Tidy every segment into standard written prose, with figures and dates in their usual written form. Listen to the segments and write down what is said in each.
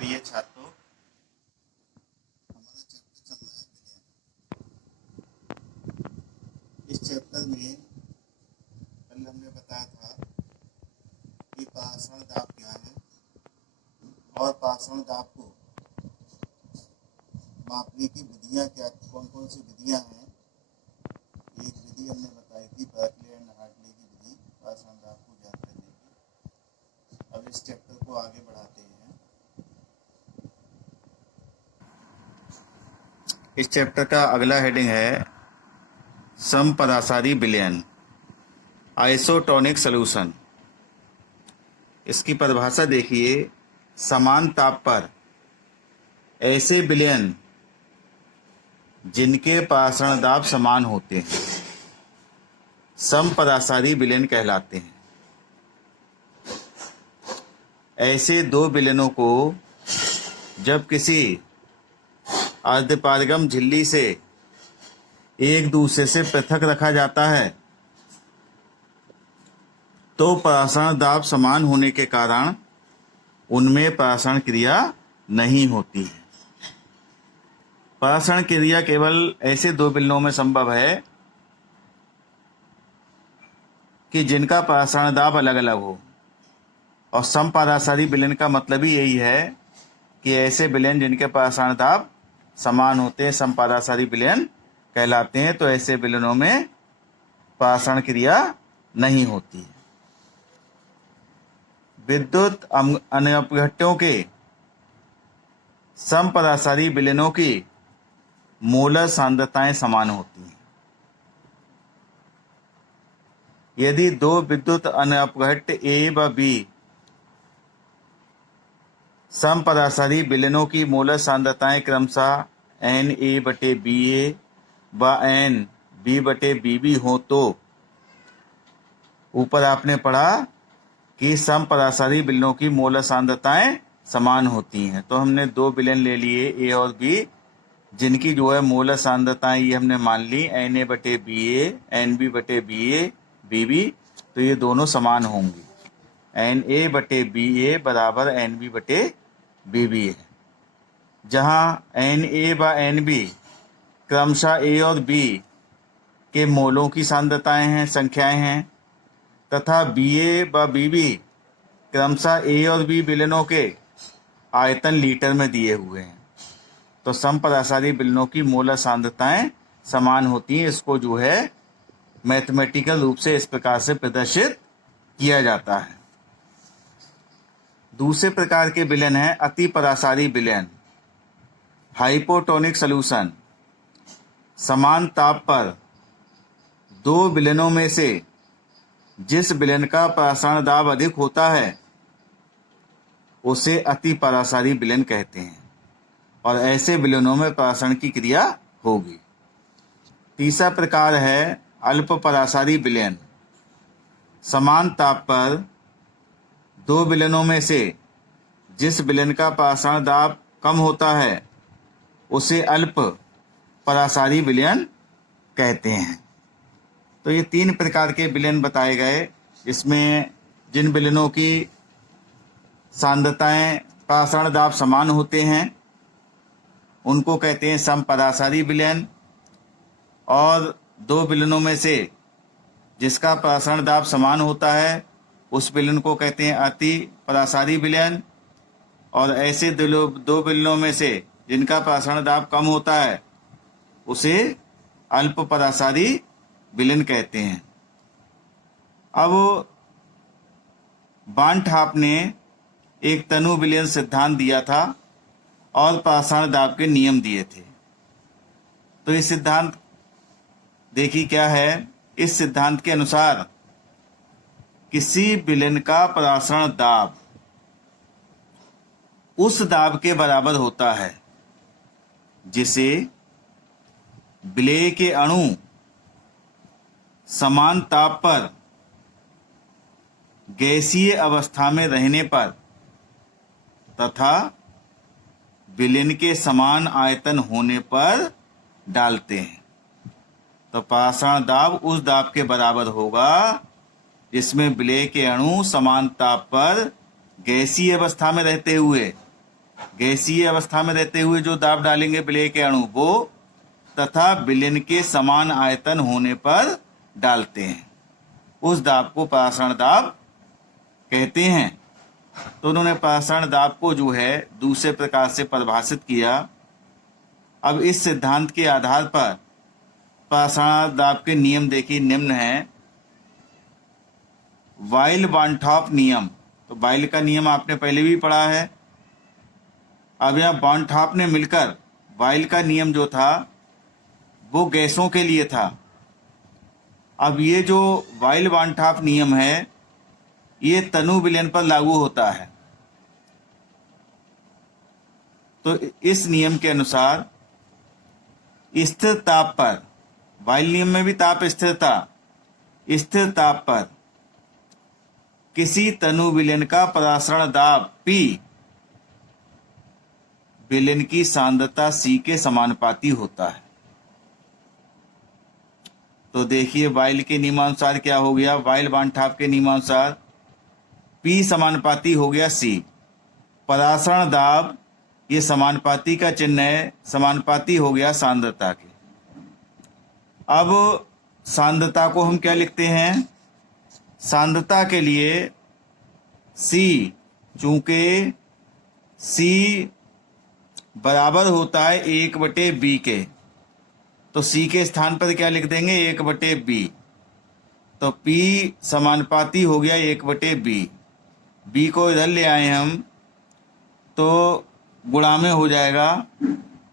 प्रिय छात्रों, हमारा चैप्टर चल रहा है विलयन। इस चैप्टर में कल हमने बताया था कि पाषाण दाब क्या है और पाषाण दाब को मापने की विधियां क्या, कौन कौन सी विधियां हैं। एक विधि हमने बताई थी बर्कले एंड हार्टले की विधि पाषाण दाब को ज्ञात करने की। अब इस चैप्टर को आगे बढ़ाते हैं। इस चैप्टर का अगला हेडिंग है समपदासारी विलयन, आइसोटोनिक सॉल्यूशन। इसकी परिभाषा देखिए, समान ताप पर ऐसे विलयन जिनके पाषाण दाब समान होते हैं समपदासारी विलयन कहलाते हैं। ऐसे दो विलयनों को जब किसी अर्धपारगम झिल्ली से एक दूसरे से पृथक रखा जाता है तो पाषाण दाब समान होने के कारण उनमें पाषाण क्रिया नहीं होती है। पाषाण क्रिया केवल ऐसे दो विलयनों में संभव है कि जिनका पाषाण दाब अलग अलग हो, और समपदासारी विलयन का मतलब ही यही है कि ऐसे विलयन जिनके पाषाण दाब समान होते हैं समपदासारी विलयन कहलाते हैं। तो ऐसे विलयनों में पाषाण क्रिया नहीं होती है। विद्युत अनुपघट्यों के समपदासारी विलयनों की मोलर सांद्रताएं समान होती हैं। यदि दो विद्युत अनुपघट्य ए व बी समपदासारी विलयनों की मोलर सांद्रताएं क्रमशः Na/Ba व Nb/Bb हो तो ऊपर आपने पढ़ा कि समपदासारी विलयनों की मोलर सांद्रताएं समान होती हैं। तो हमने दो विलयन ले लिए ए और बी, जिनकी जो है मोलर सांद्रताएं ये हमने मान ली Na/Ba, Nb/Ba, Bb। तो ये दोनों समान होंगी, Na/Ba बराबर Nb/Bb है। जहाँ Na व Nb क्रमशः ए और बी के मोलों की सांद्रताएं हैं, संख्याएं हैं, तथा Ba व Bb क्रमशः ए और बी विलयनों के आयतन लीटर में दिए हुए हैं। तो समपदासारी विलयनों की मोलर सांद्रताएं समान होती हैं। इसको जो है मैथमेटिकल रूप से इस प्रकार से प्रदर्शित किया जाता है। दूसरे प्रकार के विलयन है अतिपदासारी विलयन, हाइपोटोनिक सॉल्यूशन। समान ताप पर दो विलयनों में से जिस विलयन का पाषाण दाब अधिक होता है उसे अतिपदासारी विलयन कहते हैं, और ऐसे विलयनों में पाषाण की क्रिया होगी। तीसरा प्रकार है अल्पपदासारी विलयन। समान ताप पर दो विलयनों में से जिस विलयन का पाषाण दाब कम होता है उसे अल्प पदासारी विलयन कहते हैं। तो ये तीन प्रकार के विलयन बताए गए, जिसमें जिन विलयनों की सांद्रताएं पाषाण दाब समान होते हैं उनको कहते हैं समपदासारी विलयन, और दो विलयनों में से जिसका पाषाण दाब समान होता है उस विलयन को कहते हैं अति पदासारी विलयन, और ऐसे दो विलयनों में से जिनका पाषाण दाब कम होता है उसे अल्प पदासारी विलयन कहते हैं। अब बानठाप ने एक तनु विलयन सिद्धांत दिया था और पाषाण दाब के नियम दिए थे। तो ये सिद्धांत देखिए क्या है। इस सिद्धांत के अनुसार किसी विलयन का पाषाण दाब उस दाब के बराबर होता है जिसे विलेय के अणु समान ताप पर गैसीय अवस्था में रहने पर तथा विलयन के समान आयतन होने पर डालते हैं। तो पाषाण दाब उस दाब के बराबर होगा जिसमें विलेय के अणु समान ताप पर गैसीय अवस्था में रहते हुए गैसीय अवस्था में रहते हुए जो दाब डालेंगे विलेय के अणु वो, तथा विलयन के समान आयतन होने पर डालते हैं, उस दाब को परासरण दाब कहते हैं। तो उन्होंने परासरण दाब को जो है दूसरे प्रकार से परिभाषित किया। अब इस सिद्धांत के आधार पर परासरण दाब के नियम देखिए निम्न है। वाइल बांठॉप नियम, तो वाइल का नियम आपने पहले भी पढ़ा है। अब यहाँ बांठॉप ने मिलकर वाइल का नियम जो था वो गैसों के लिए था। अब ये जो वाइल बांठॉप नियम है ये तनु विलयन पर लागू होता है। तो इस नियम के अनुसार स्थिर ताप पर, वाइल नियम में भी ताप स्थिर था, स्थिर ताप पर किसी तनु विलयन का परासरण दाब P विलयन की सांद्रता C के समानुपाती होता है। तो देखिए वाइल के नियमानुसार क्या हो गया, वाइल बांठॉप के नियमानुसार P समानुपाती हो गया C। परासरण दाब ये समानुपाती का चिन्ह है, समानुपाती हो गया सांद्रता के। अब सांद्रता को हम क्या लिखते हैं, सांद्रता के लिए C, चूंकि C बराबर होता है 1/B के, तो C के स्थान पर क्या लिख देंगे 1/B। तो P समानुपाती हो गया 1/B। B को इधर ले आए हम तो गुणा में हो जाएगा,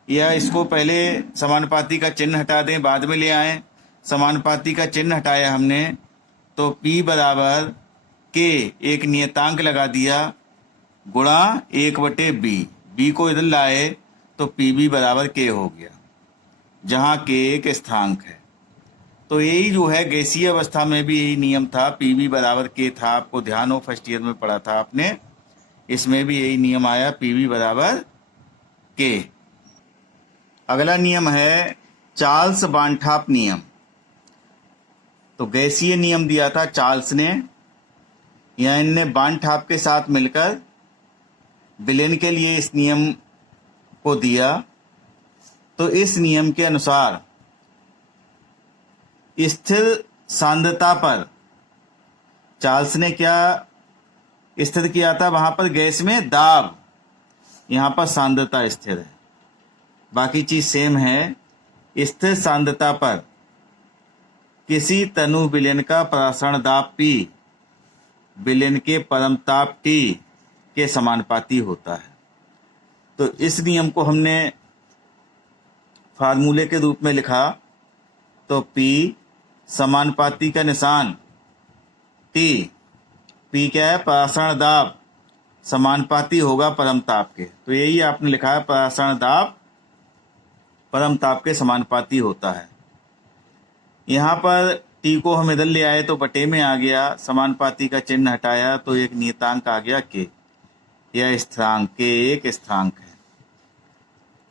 या इसको पहले समानुपाती का चिन्ह हटा दें बाद में ले आए। समानुपाती का चिन्ह हटाया हमने तो P बराबर K, एक नियतांक लगा दिया, गुणा 1/B। B को इधर लाए तो PB बराबर K हो गया, जहाँ K एक स्थानांक है। तो यही जो है गैसीय अवस्था में भी यही नियम था, PB बराबर K था। आपको ध्यान हो फर्स्ट ईयर में पढ़ा था आपने, इसमें भी यही नियम आया, PB बराबर K। अगला नियम है चार्ल्स बांठॉप नियम। तो गैसीय नियम दिया था चार्ल्स ने, या इनने बांठॉप के साथ मिलकर विलयन के लिए इस नियम को दिया। तो इस नियम के अनुसार स्थिर सांद्रता पर चार्ल्स ने क्या स्थिर किया था, वहां पर गैस में दाब, यहां पर सांद्रता स्थिर है, बाकी चीज सेम है। स्थिर सांद्रता पर किसी तनु विलयन का परासरण दाब P विलयन के परमताप T के समानुपाती होता है। तो इस नियम को हमने फार्मूले के रूप में लिखा, तो P समानुपाती का निशान T, P क्या है परासरण दाब, समानुपाती होगा परमताप के। तो यही आपने लिखा है, परासरण दाब परमताप के समानुपाती होता है। यहाँ पर T को हम इधर ले आए तो बटे में आ गया, समानुपाती का चिन्ह हटाया तो एक नियतांक आ गया K, यह स्थिरांक K एक स्थिरांक है।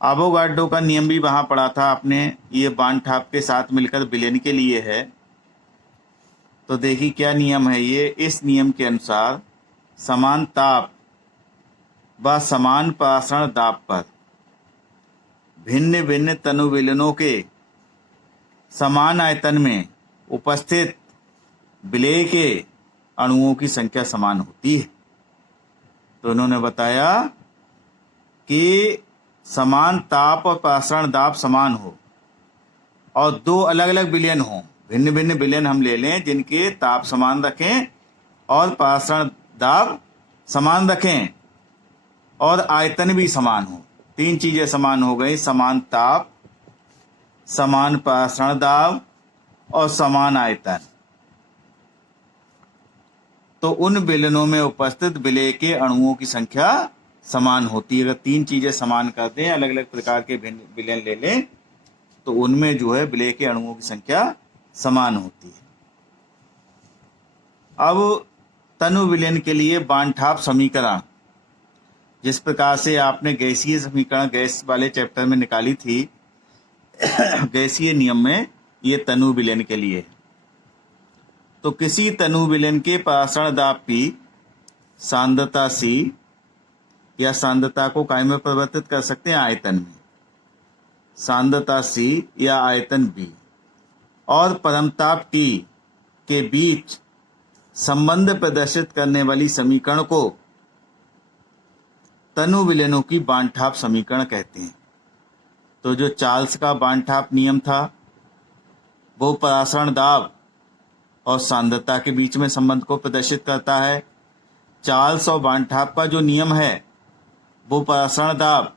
एवोगाड्रो का नियम भी वहाँ पढ़ा था आपने, ये बांठॉप के साथ मिलकर विलयन के लिए है। तो देखिए क्या नियम है ये, इस नियम के अनुसार समान ताप व समान परासरण दाब पर भिन्न भिन्न तनु विलयनों के समान आयतन में उपस्थित विलेय के अणुओं की संख्या समान होती है। तो इन्होंने बताया कि समान ताप और परासरण दाब समान हो और दो अलग अलग विलयन हो, भिन्न भिन्न विलयन हम ले लें जिनके ताप समान रखें और परासरण दाब समान रखें और आयतन भी समान हो। तीन चीजें समान हो गई, समान ताप, समान परासरण दाब और समान आयतन। तो उन विलयनों में उपस्थित विलेय के अणुओं की संख्या समान होती है। अगर तीन चीजें समान कर दें, अलग अलग प्रकार के भिन्न विलयन ले लें, तो उनमें जो है विलेय के अणुओं की संख्या समान होती है। अब तनु विलयन के लिए बांठॉप समीकरण, जिस प्रकार से आपने गैसीय समीकरण गैस वाले चैप्टर में निकाली थी, गैसीय नियम में ये तनु विलयन के लिए। तो किसी तनु विलयन के परासरण दाब P, सांद्रता C या सांद्रता को काय में परिवर्तित कर सकते हैं? आयतन में। सांद्रता C या आयतन B और परमताप T के बीच संबंध प्रदर्शित करने वाली समीकरण को तनु विलयनों की बांड-ठाप समीकरण कहते हैं। तो जो चार्ल्स का बांड-ठाप नियम था वो परासरण दाब और सांद्रता के बीच में संबंध को प्रदर्शित करता है। चार्ल्स और बांड-ठाप का जो नियम है वो परासरण दाब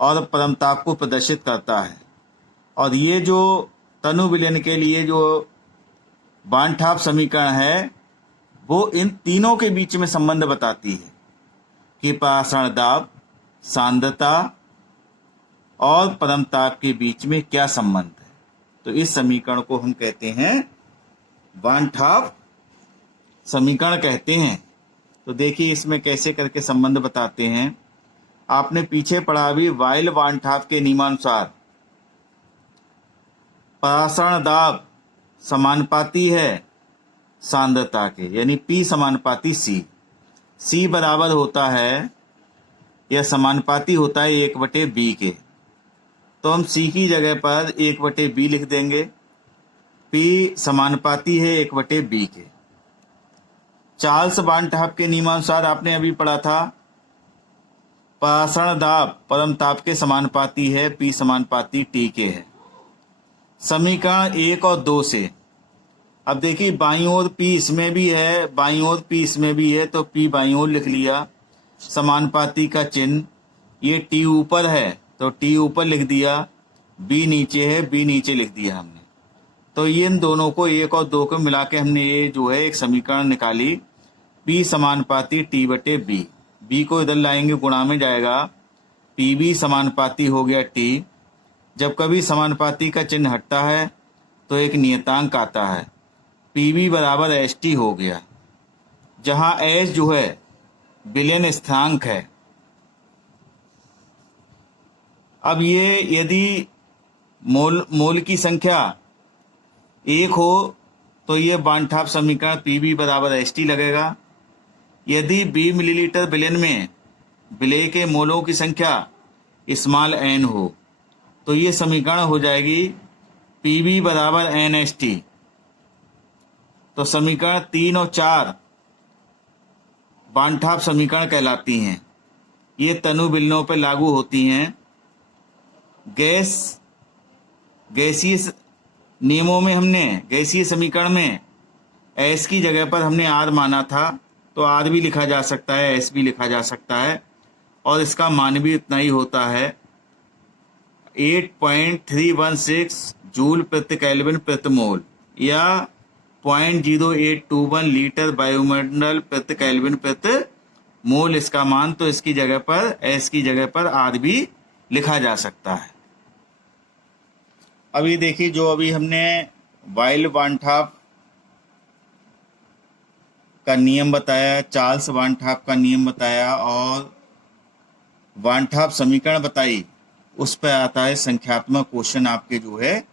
और परमताप को प्रदर्शित करता है। और ये जो तनु विलयन के लिए जो बांड-ठाप समीकरण है वो इन तीनों के बीच में संबंध बताती है कि परासरण दाब, सांद्रता और परमताप के बीच में क्या संबंध है। तो इस समीकरण को हम कहते हैं बांड-ठाप समीकरण कहते हैं। तो देखिए इसमें कैसे करके संबंध बताते हैं। आपने पीछे पढ़ा भी वाइल बांड-ठाप के नियमानुसार परासरण दाब समानुपाती है सांद्रता के, यानी P समानुपाती C। C बराबर होता है या समानुपाती होता है 1/B के। तो हम C की जगह पर 1/B लिख देंगे। P समानुपाती है 1/B के। चार्ल्स बांड-ठाप के नियमानुसार आपने अभी पढ़ा था परासरण दाब परमताप के समानुपाती है, P समानुपाती T के है। समीकरण 1 और 2 से अब देखिए बाईं ओर P इसमें भी है, बाईं ओर P इसमें भी है, तो P बाईं ओर लिख लिया। समानुपाती का चिन्ह, ये T ऊपर है तो T ऊपर लिख दिया, B नीचे है, B नीचे लिख दिया हमने। तो ये इन दोनों को 1 और 2 को मिला के हमने ये जो है एक समीकरण निकाली, P समानुपाती T/B। B को इधर लाएंगे, गुणा में जाएगा, PB समानुपाती हो गया T। जब कभी समानुपाती का चिन्ह हटता है तो एक नियतांक आता है, PB बराबर ST हो गया, जहां S जो है विलयन स्थिरांक है। अब ये यदि मोल की संख्या 1 हो तो ये बांड-ठाप समीकरण PB बराबर ST लगेगा। यदि B मिलीलीटर विलयन में विलेय के मोलों की संख्या स्मॉल n हो तो ये समीकरण हो जाएगी PB बराबर NST। तो समीकरण 3 और 4 बांड-ठाप समीकरण कहलाती हैं। ये तनु विलयनों पर लागू होती हैं। गैसीय नियमों में हमने गैसीय समीकरण में S की जगह पर हमने R माना था, तो R भी लिखा जा सकता है, S भी लिखा जा सकता है, और इसका मान भी उतना ही होता है 8.316 जूल प्रति केल्विन प्रति मोल या 0.0821 लीटर वायुमंडल प्रति केल्विन प्रति मोल इसका मान। तो इसकी जगह पर S की जगह पर R भी लिखा जा सकता है। अभी देखिए जो अभी हमने वाइल बांड-ठाप का नियम बताया, चार्ल्स बांड-ठाप का नियम बताया और बांड-ठाप समीकरण बताई, उस पर आता है संख्यात्मक क्वेश्चन आपके जो है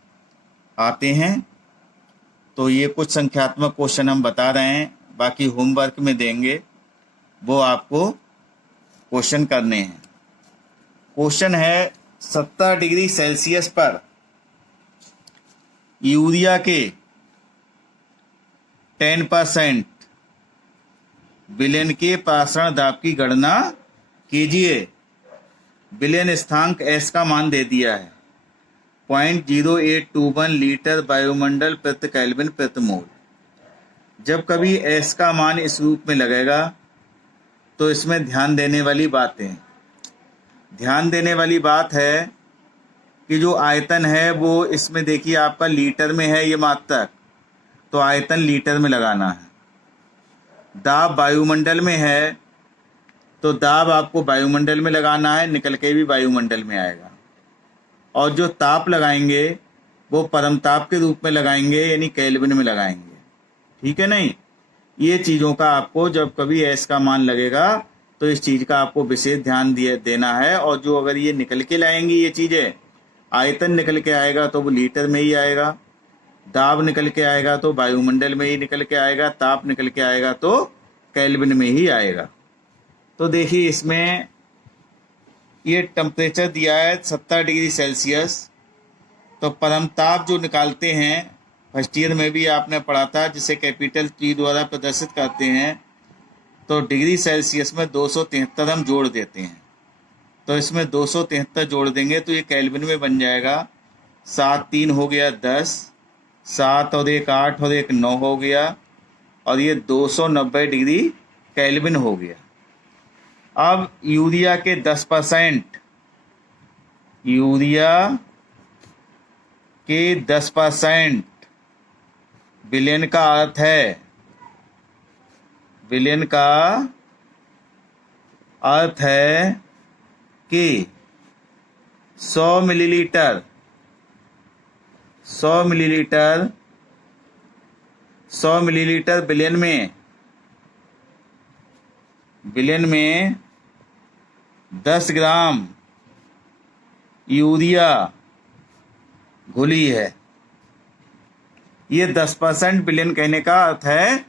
आते हैं। तो ये कुछ संख्यात्मक क्वेश्चन हम बता रहे हैं, बाकी होमवर्क में देंगे, वो आपको क्वेश्चन करने हैं। क्वेश्चन है 70 डिग्री सेल्सियस पर यूरिया के 10% विलयन के परासरण दाब की गणना कीजिए। विलयन स्थिरांक S का मान दे दिया है 0.0821 लीटर वायुमंडल प्रति केल्विन प्रति मोल। जब कभी S का मान इस रूप में लगेगा तो इसमें ध्यान देने वाली बात है कि जो आयतन है वो इसमें देखिए आपका लीटर में है, ये मात्रक, तो आयतन लीटर में लगाना है। दाब वायुमंडल में है तो दाब आपको वायुमंडल में लगाना है, निकल के भी वायुमंडल में आएगा। और जो ताप लगाएंगे वो परमताप के रूप में लगाएंगे, यानी केल्विन में लगाएंगे। ठीक है नहीं, ये चीज़ों का आपको जब कभी S का मान लगेगा तो इस चीज़ का आपको विशेष ध्यान देना है। और जो अगर ये निकल के लाएंगी ये चीज़ें, आयतन निकल के आएगा तो वो लीटर में ही आएगा, दाब निकल के आएगा तो वायुमंडल में ही निकल के आएगा, ताप निकल के आएगा तो केल्विन में ही आएगा। तो देखिए इसमें ये टेम्परेचर दिया है 70 डिग्री सेल्सियस। तो परमताप जो निकालते हैं, फर्स्ट ईयर में भी आपने पढ़ा था, जिसे कैपिटल टी द्वारा प्रदर्शित करते हैं, तो डिग्री सेल्सियस में 273 हम जोड़ देते हैं। तो इसमें 273 जोड़ देंगे तो ये केल्विन में बन जाएगा। 7 3 हो गया 10, 7 और 1 8 और 1 9 हो गया, और ये 290 डिग्री केल्विन हो गया। अब यूरिया के 10%, यूरिया के 10% विलयन का अर्थ है, विलयन का अर्थ है कि 100 मिलीलीटर 100 मिलीलीटर 100 मिलीलीटर विलयन में 10 ग्राम यूरिया घुली है। ये 10% विलयन कहने का अर्थ है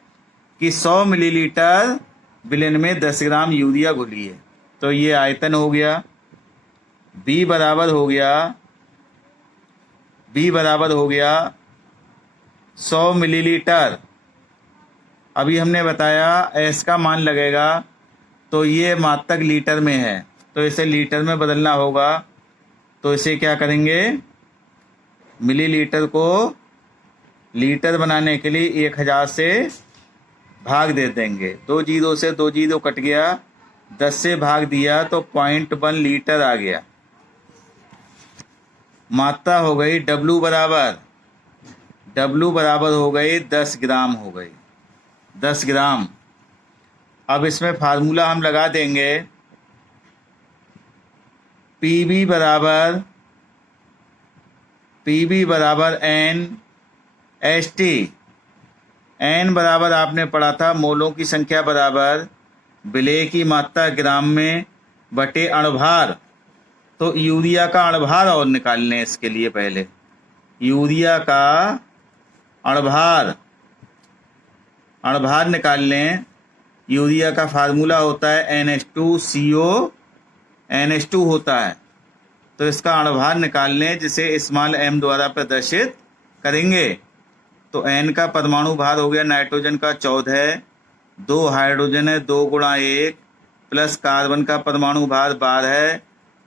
कि 100 मिलीलीटर विलयन में 10 ग्राम यूरिया घुली है। तो ये आयतन हो गया। B बराबर हो गया 100 मिलीलीटर। अभी हमने बताया S का मान लगेगा, तो ये मात्रक लीटर में है, तो इसे लीटर में बदलना होगा। तो इसे क्या करेंगे, मिलीलीटर को लीटर बनाने के लिए 1000 से भाग दे देंगे। 2 जीरो से 2 जीरो कट गया, 10 से भाग दिया तो 0.1 लीटर आ गया। मात्रा हो गई W बराबर हो गई 10 ग्राम हो गई, 10 ग्राम। अब इसमें फार्मूला हम लगा देंगे, PV बराबर NST। N बराबर आपने पढ़ा था मोलों की संख्या बराबर विलेय की मात्रा ग्राम में बटे अणुभार। तो यूरिया का अणुभार और निकालने इसके लिए पहले यूरिया का अणुभार निकाल लें। यूरिया का फार्मूला होता है NH2CO NH2 होता है। तो इसका अणुभार निकाल लें, जिसे स्मॉल m द्वारा प्रदर्शित करेंगे। तो N का परमाणु भार हो गया नाइट्रोजन का 14, 2 हाइड्रोजन है 2 गुणा 1, प्लस कार्बन का परमाणु भार 12,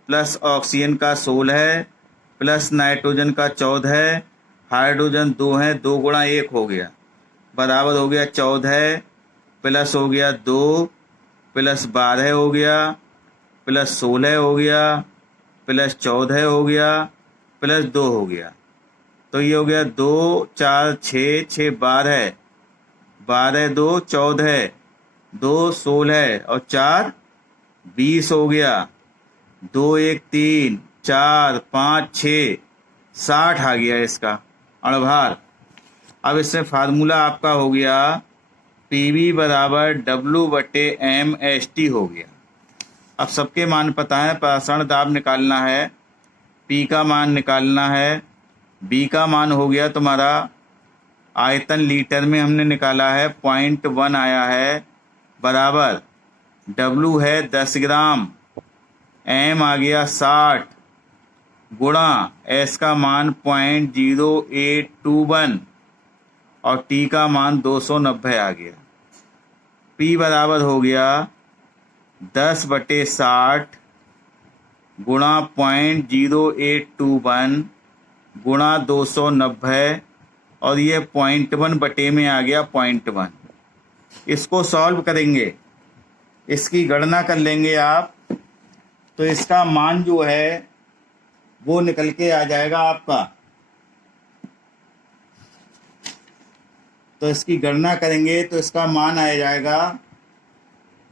प्लस ऑक्सीजन का 16, प्लस नाइट्रोजन का 14, हाइड्रोजन 2 है 2 गुणा 1 हो गया, बराबर हो गया 14, प्लस हो गया 2, प्लस 12 हो गया, प्लस 16 हो गया, प्लस 14 हो गया, प्लस 2 हो गया। तो ये हो गया 2 4 6 6 12, 12 2 14, 2 16 और 4 20 हो गया। 2 1 3 4 5 6 60 आ गया इसका अणुभार। अब इसमें फार्मूला आपका हो गया PV बराबर W/MST हो गया। अब सबके मान पता है, प्रसारण दाब निकालना है, P का मान निकालना है, B का मान हो गया तुम्हारा आयतन लीटर में हमने निकाला है 0.1 आया है, बराबर W है 10 ग्राम, M आ गया 60 गुणा S का मान 0.0821 और T का मान 290 आ गया। P बराबर हो गया 10/60 गुणा 0.0821 गुणा 290 और ये 0.1 बटे में आ गया 0.1। इसको सॉल्व करेंगे, इसकी गणना कर लेंगे आप, तो इसका मान जो है वो निकल के आ जाएगा आपका। तो इसकी गणना करेंगे तो इसका मान आ जाएगा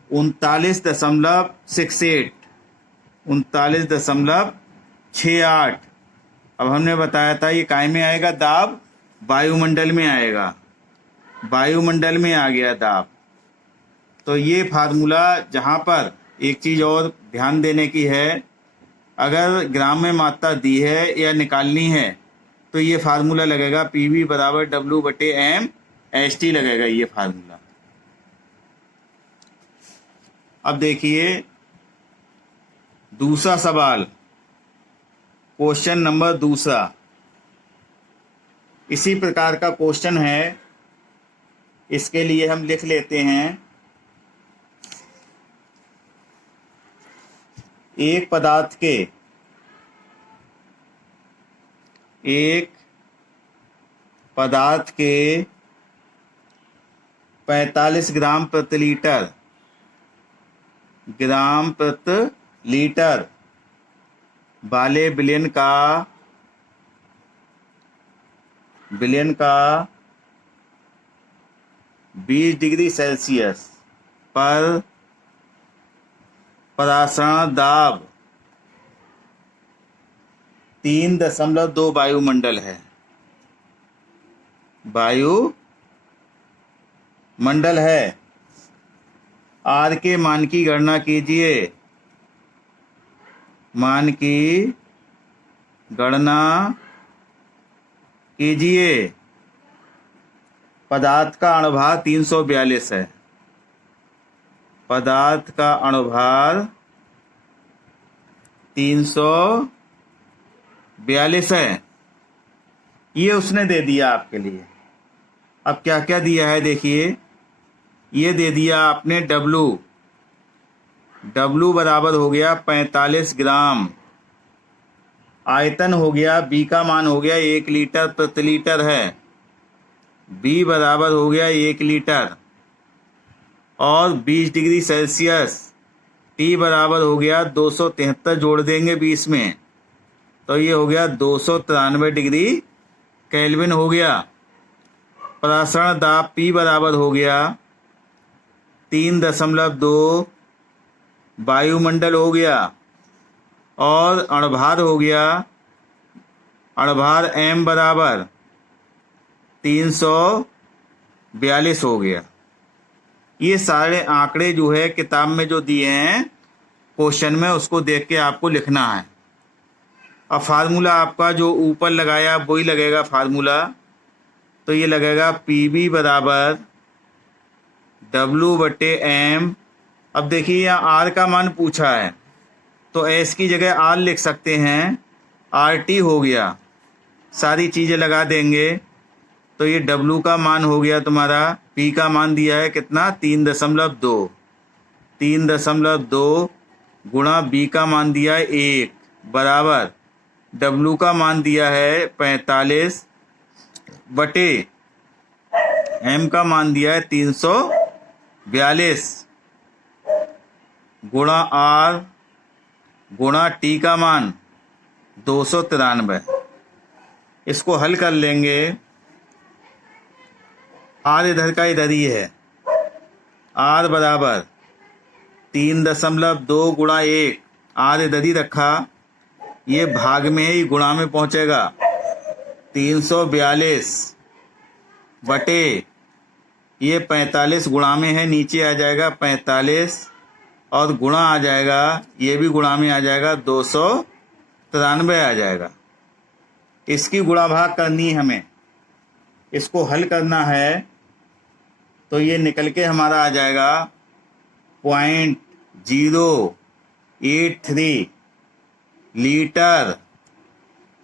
39.68 39.68। अब हमने बताया था ये काय में आएगा, दाब वायुमंडल में आएगा, वायुमंडल में आ गया दाब। तो ये फार्मूला, जहाँ पर एक चीज़ और ध्यान देने की है, अगर ग्राम में मात्रा दी है या निकालनी है तो ये फार्मूला लगेगा PV बराबर W/MST लगेगा ये फार्मूला। अब देखिए दूसरा सवाल, क्वेश्चन नंबर दूसरा। इसी प्रकार का क्वेश्चन है, इसके लिए हम लिख लेते हैं। एक पदार्थ के 45 ग्राम प्रति लीटर वाले विलयन का 20 डिग्री सेल्सियस पर परासरण दाब 3.2 वायुमंडल है। आर के मान की गणना कीजिए। पदार्थ का अणुभार 342 है। पदार्थ का अणुभार 342 है। ये उसने दे दिया आपके लिए। अब क्या क्या दिया है देखिए। ये दे दिया आपने W बराबर हो गया 45 ग्राम। आयतन हो गया, B का मान हो गया 1 लीटर प्रति लीटर है। B बराबर हो गया 1 लीटर। और 20 डिग्री सेल्सियस, T बराबर हो गया 273, जोड़ देंगे 20 में तो ये हो गया 293 डिग्री केल्विन हो गया। परासरण दाब P बराबर हो गया 3.2 वायुमंडल हो गया। और अणुभार हो गया, M बराबर 342 हो गया। ये सारे आंकड़े जो है किताब में जो दिए हैं क्वेश्चन में, उसको देख के आपको लिखना है। अब फार्मूला आपका जो ऊपर लगाया वही लगेगा फार्मूला। तो ये लगेगा PV बराबर W/M। अब देखिए यहाँ R का मान पूछा है तो S की जगह R लिख सकते हैं। RT हो गया, सारी चीज़ें लगा देंगे तो ये W का मान हो गया तुम्हारा। P का मान दिया है कितना, 3.2 गुणा B का मान दिया है 1 बराबर W का मान दिया है 45 बटे M का मान दिया है 342 गुणा R गुणा T का मान 293। इसको हल कर लेंगे। R इधर का इधर ही है। R बराबर 3.2 गुणा 1, R इधर ही रखा, ये भाग में ही गुणा में पहुंचेगा। 342 बटे ये 45 गुणा में है, नीचे आ जाएगा 45 और गुणा आ जाएगा, ये भी गुणा में आ जाएगा 293 आ जाएगा। इसकी गुणा भाग करनी है हमें, इसको हल करना है तो ये निकल के हमारा आ जाएगा 0.083 लीटर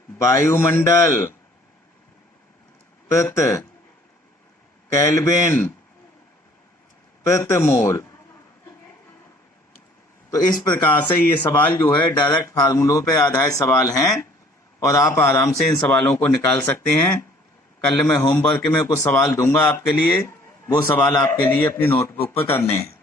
वायुमंडल प्रति केल्विन प्रति मोल। तो इस प्रकार से ये सवाल जो है डायरेक्ट फार्मूलों पे आधारित सवाल हैं और आप आराम से इन सवालों को निकाल सकते हैं। कल मैं होमवर्क में कुछ सवाल दूंगा आपके लिए, वो सवाल आपके लिए अपनी नोटबुक पर करने हैं।